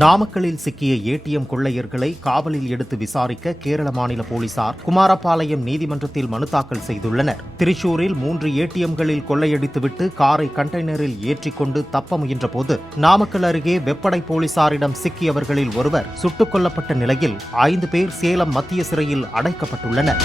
நாமக்கல்லில் சிக்கிய ஏடிஎம் கொள்ளையர்களை காவலில் எடுத்து விசாரிக்க கேரள மாநில போலீசார் குமாரபாளையம் நீதிமன்றத்தில் மனு தாக்கல் செய்துள்ளனர். திரிசூரில் 3 ஏடிஎம்களில் கொள்ளையடித்துவிட்டு காரை கண்டெய்னரில் ஏற்றிக்கொண்டு தப்ப முயன்றபோது நாமக்கல் அருகே வெப்படை போலீசாரிடம் சிக்கியவர்களில் ஒருவர் சுட்டுக் கொல்லப்பட்ட நிலையில் 5 பேர் சேலம் மத்திய சிறையில் அடைக்கப்பட்டுள்ளனர்.